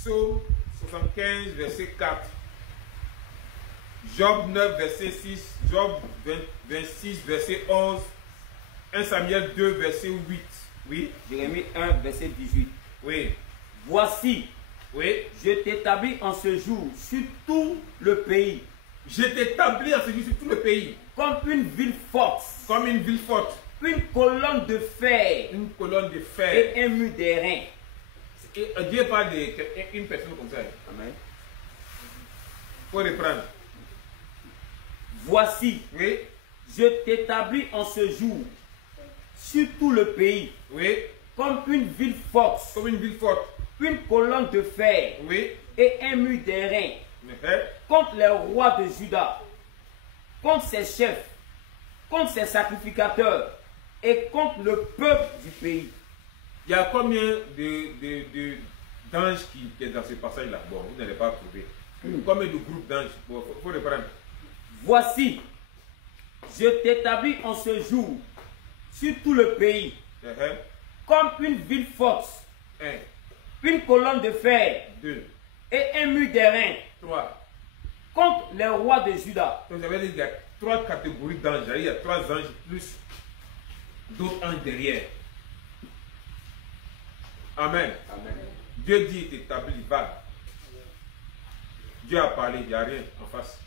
Psaume 75, verset 4. Job 9, verset 6. Job 26, verset 11. 1 Samuel 2, verset 8. Oui. Jérémie 1, verset 18. Oui. Voici, Oui. je t'établis en ce jour sur tout le pays, Je t'établis en ce jour sur tout le pays, comme une ville forte, comme une ville forte, une colonne de fer une colonne de fer. et un mur d'airain. Et Dieu parle d'une personne comme ça. Amen. Il faut reprendre. Voici, Oui. je t'établis en ce jour sur tout le pays, Oui. comme une ville forte, Comme une ville forte. une colonne de fer Oui. et un mur d'airain, Mais, contre les rois de Juda, contre ses chefs, contre ses sacrificateurs et contre le peuple du pays. il y a combien d'anges qui est dans ce passage-là? Bon, vous n'allez pas trouver. Combien de groupes d'anges? Bon, il faut reprendre. Voici, je t'établis en ce jour sur tout le pays, comme une ville forte, 1, une colonne de fer 2, et un mur d'airain 3. contre les rois de Juda. Donc, j'avais dit qu'il y a 3 catégories d'anges. Il y a 3 anges plus d'autres anges derrière. Amen. Amen. Dieu dit, il t'établit, va. Dieu a parlé, il n'y a rien en face.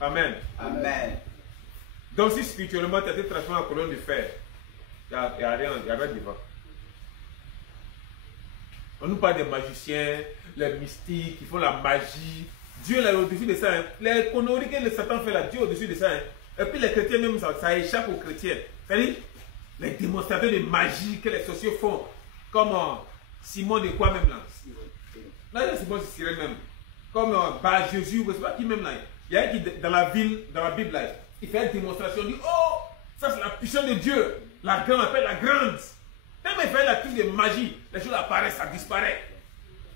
Amen. Amen. Donc si spirituellement tu as été transformé en colonne de fer, il n'y a rien devant. On nous parle des magiciens, les mystiques qui font la magie. Dieu là au-dessus de ça. Hein. Les conneries que le Satan fait là, Dieu au-dessus de ça. Hein. Et puis les chrétiens même, ça échappe aux chrétiens. C'est-à-dire, les démonstrateurs de magie que les sorciers font, comme Simon de quoi même là. Là, Simon de Cyrène même. Comme Jésus, je ne sais pas qui même là. Il y a un qui, dans la Bible là, il fait une démonstration, il dit, oh, ça c'est la puissance de Dieu. La grande, on appelle la grande. Même il fait la truc de magie, les choses apparaissent, ça disparaît.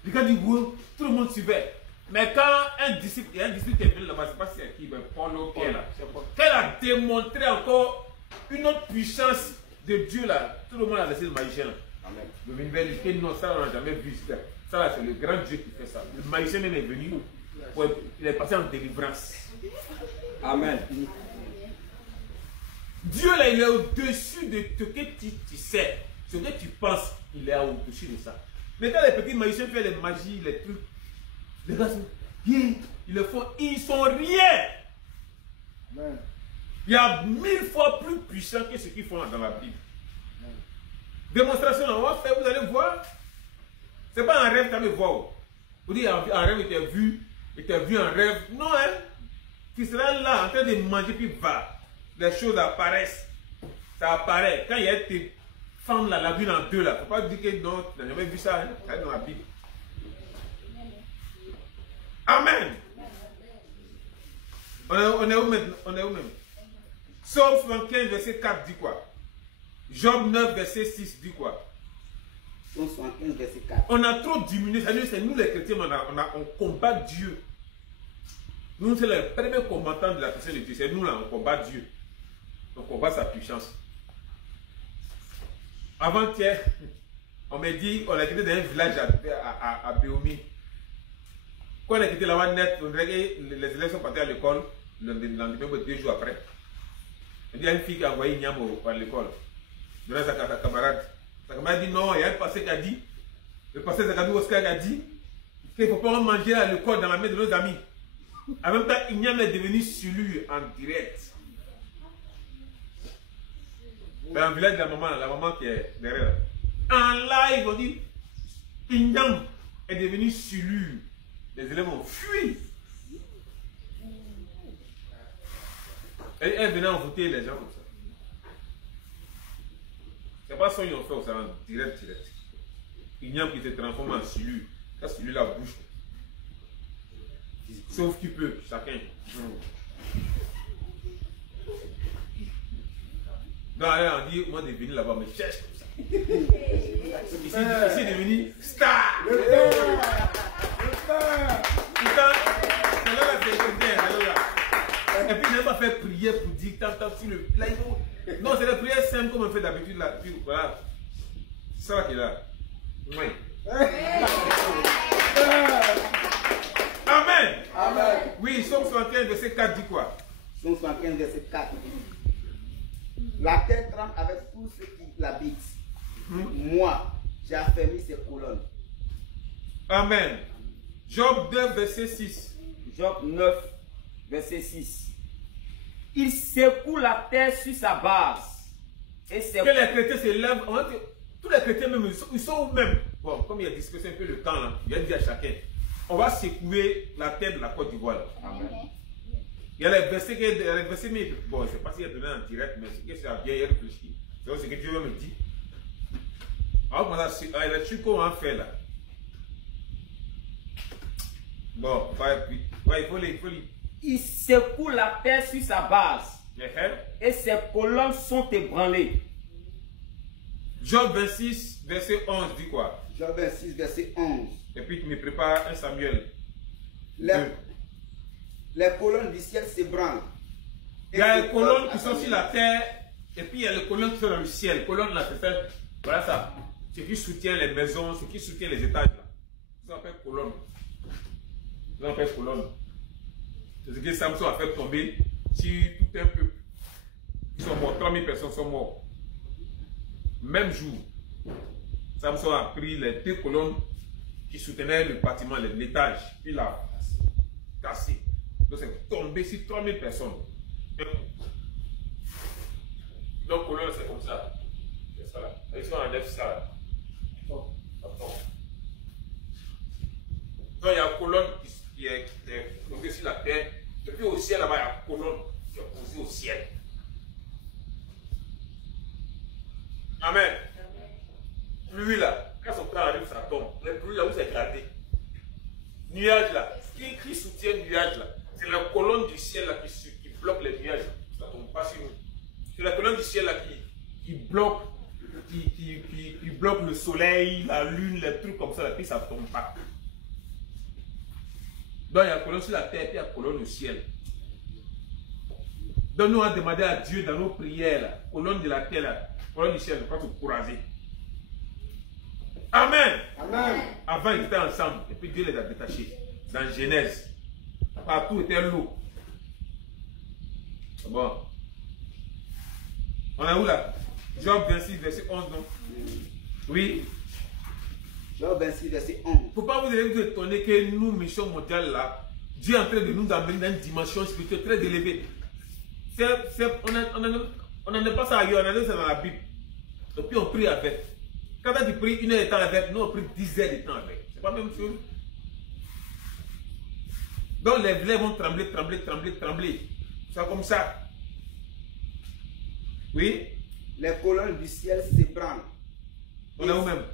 Les gars disent, wow, tout le monde suivait. Mais quand un disciple, il y a un disciple qui est venu là-bas, je ne sais pas si c'est qui, Paul qui est là. Quand il a démontré encore une autre puissance de Dieu là, tout le monde a laissé le magicien là. Amen. Le venu non, ça on n'a jamais vu. Ça là, c'est le grand Dieu qui fait ça. Le magicien même est venu, il est passé en délivrance. Amen. Dieu là, il est au-dessus de ce que tu sais. Ce que tu penses, il est au-dessus de ça. Mais quand les petits magiciens font les magies, les trucs, les gars sont, ils le font, ils sont rien. Amen. Il y a 1000 fois plus puissant que ce qu'ils font dans la Bible. Démonstration, on va faire, vous allez voir. Ce n'est pas un rêve, tu vas voir. Vous dites, un rêve, il t'a vu en rêve. Non, hein. Tu seras là en train de manger, puis va. Les choses apparaissent. Ça apparaît. Quand il y a tes femmes là, la vie en deux là, il ne faut pas dire que non, tu n'as jamais vu ça, hein. Ça dans la Bible. Amen. On est où maintenant? On est où même? Psaume 75, verset 4 dit quoi? Job 9, verset 6 dit quoi? Psaume 75, verset 4. On a trop diminué. C'est nous les chrétiens, on combat Dieu. Nous, c'est les premiers combattants de la personne de Dieu. C'est nous là, on combat Dieu. On combat sa puissance. Avant-hier, on m'a dit, on a quitté dans un village à Béomi. Quand on a quitté là-bas net, on dirait que les élèves sont partis à l'école, le lendemain, 2 jours après. Il y a une fille qui a envoyé Niam à l'école. Devant sa camarade. Sa camarade dit non, il y a un passé qui a dit, le passé Zakadou Oscar qui a dit qu'il ne faut pas manger à l'école dans la main de nos amis. En même temps, Ignam est devenu sur lui en direct. Dans le village de la maman qui est derrière. En live, on dit Ignam est devenu sur lui. Les élèves ont fui. Elle venait envoûter les gens comme ça. C'est pas ça qu'ils ont fait, c'est en direct. Ignam qui se transforme en celui. Ça, celui-là bouge. Sauf qu'il peut, chacun. Non, on dit, moi, de venir là-bas, mais cherche comme ça. Ici, est devenu star. Putain, c'est là, c'est bien. Et puis, je n'ai pas fait prière pour dire, tant, sur le. Là, il faut. Non, c'est la prière simple comme on fait d'habitude là. Puis, voilà. C'est ça qui est là. Oui. Amen. Amen. Oui, Somme 75, verset 4 dit quoi? Somme 75, verset 4. La terre tremble avec tous ceux qui l'habitent. Moi, j'ai affermi ses colonnes. Amen. Job 2, verset 6. Job 9, verset 6. Il secoue la terre sur sa base. Et c'est Que les chrétiens se lèvent. Tous les chrétiens même, ils sont où même? Bon, comme il y a discuté un peu le temps, là, il y a dit à chacun. On va secouer la terre de la Côte d'Ivoire. Amen. Il y a les versets, mais bon, je ne sais pas s'il y a donné en direct, mais c'est que ça a bien réfléchi. C'est ce que Dieu me dit. Alors, on a le truc qu'on va faire là. Bon, il faut lire. Il secoue la terre sur sa base. Et ses colonnes sont ébranlées. Job 26, verset 11 dit quoi? Job 26, verset 11. Et puis tu me prépares un Samuel. Les colonnes du ciel s'ébranlent. Il y a les colonnes qui sont sur la terre, et puis il y a les colonnes qui sont dans le ciel. Les colonnes là, c'est ça. Voilà ça. Ce qui soutient les maisons, ce qui soutient les étages là. Ça s'appelle colonne. Ça s'appelle colonne. C'est ce que Samson a fait tomber sur tout un peuple. Ils sont morts, 3000 personnes sont mortes. Même jour, Samson a pris les 2 colonnes qui soutenaient le bâtiment, l'étage, puis il l'a cassé. Donc c'est tombé sur 3000 personnes. Donc colonne c'est comme ça. C'est ça là. Ils sont en neuf ça là. Donc il y a une colonne qui est posée sur la terre. Et puis au ciel là-bas, il y a une colonne qui est posée au ciel. Amen. Pluie là, quand son temps arrive, ça tombe. La pluie là où c'est gardé. Nuage là, qui soutient le nuage là, c'est la colonne du ciel là qui bloque les nuages. Ça ne tombe pas sur nous. C'est la colonne du ciel là qui bloque, qui bloque le soleil, la lune, les trucs comme ça, et puis ça ne tombe pas. Donc il y a la colonne sur la terre, puis il y a la colonne au ciel. Donc nous on a demandé à Dieu dans nos prières, là, colonne de la terre, là, colonne du ciel, de ne pas se courager. Amen. Amen. Avant ils étaient ensemble, et puis Dieu les a détachés. Dans Genèse, partout était l'eau. Bon. On est où là? Job 26, verset 11, non? Oui. Job 26, verset 11. Il ne faut pas vous étonner que nous, mission mondiale là, Dieu est en train de nous amener dans une dimension spirituelle très élevée. On n'en est pas ça ailleurs, on en est ça dans la Bible. Et puis on prie avec. Quand tu pries 1 heure de temps avec, nous on prie 10 heures de temps avec. C'est pas la même chose. Donc les blés vont trembler. C'est comme ça. Oui. Les colonnes du ciel s'ébranlent. On est où même?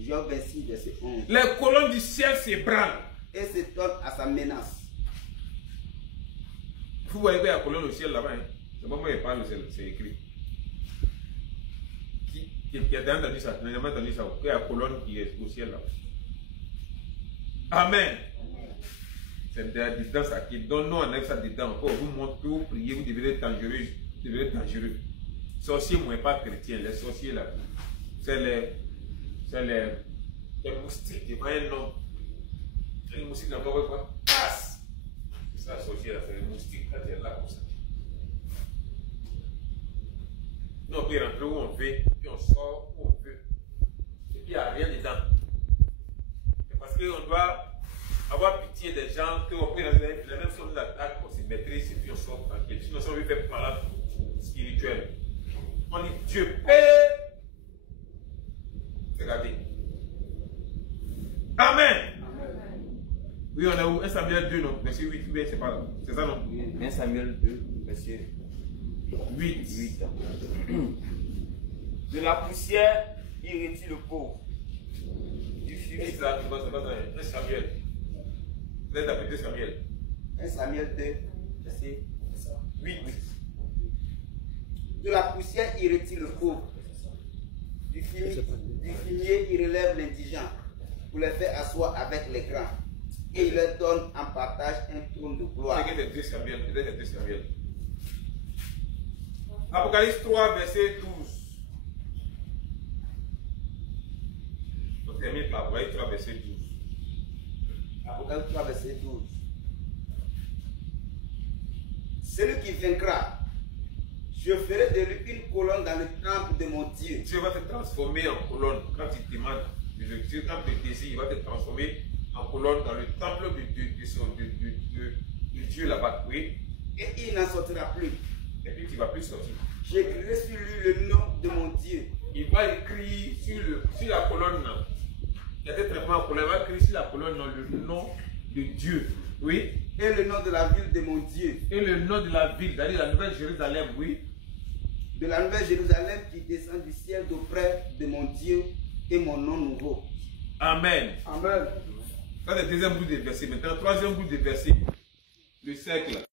Job 26, verset 11. Les colonnes du ciel s'ébranlent. Et s'étonnent à sa menace. Vous voyez qu'il y a la colonne au ciel là-bas. Hein? C'est pas moi qui parle, c'est écrit. Qui a déjà entendu ça? N'a jamais entendu ça? Il y a la colonne qui est au ciel là. Amen. C'est dedans ça qui donne, nous on enlève ça dedans. Encore, vous montre que vous priez, vous devenez dangereux. Vous devenez dangereux. Sorciers, moi, pas chrétiens. Les sorciers là, c'est les moustiques devant un homme. Les moustiques n'ont pas quoi? Passe! C'est ça, sorcier là, c'est les moustiques quand il est là comme ça. Nous, on peut rentrer où on veut, puis on sort où on veut. Et puis, il n'y a rien dedans. C'est parce qu'on doit avoir pitié des gens, qu'on peut dans la même chose d'attaque, on se maîtrise et puis on sort tranquille. Sinon, si on veut faire malade spirituel, on dit Dieu paie. Regardez. Amen. Oui, on est où? 1 Samuel 2, non? Verset 8, oui, c'est pas là. C'est ça, non? 1 Samuel 2, verset 8. De la poussière, il retire le pauvre. Du fumier. C'est ça, c'est pas ça. 1 Samuel. Vous êtes appelé 2 Samuel. 1 Samuel 2, verset 8. De la poussière, il retire le pauvre. Du fumier, il relève l'indigent pour les faire asseoir avec les grands. Et il leur donne en partage un trône de gloire. C'est 2 Samuel. Vous êtes 2 Samuel. Apocalypse 3, verset 12. Ok. termine par Apocalypse 3, verset 12. Apocalypse 3, verset 12. Celui qui vaincra, je ferai de lui une colonne dans le temple de mon Dieu. Dieu va te transformer en colonne. Quand tu demandes de Dieu, quand tu désires, il va te transformer en colonne dans le temple de Dieu là-bas. Oui. Et il n'en sortira plus. Et puis tu ne vas plus sortir. J'écrirai sur lui le nom de mon Dieu. Il va écrire sur la colonne. Il y a des traitements en colonne. Il va écrire sur la colonne le nom de Dieu. Oui. Et le nom de la ville de mon Dieu. Et le nom de la ville, c'est-à-dire la Nouvelle Jérusalem, oui. De la Nouvelle Jérusalem qui descend du ciel d'auprès de mon Dieu et mon nom nouveau. Amen. Amen. Ça c'est le deuxième bout de verset. Maintenant, troisième bout de verset. Le cercle.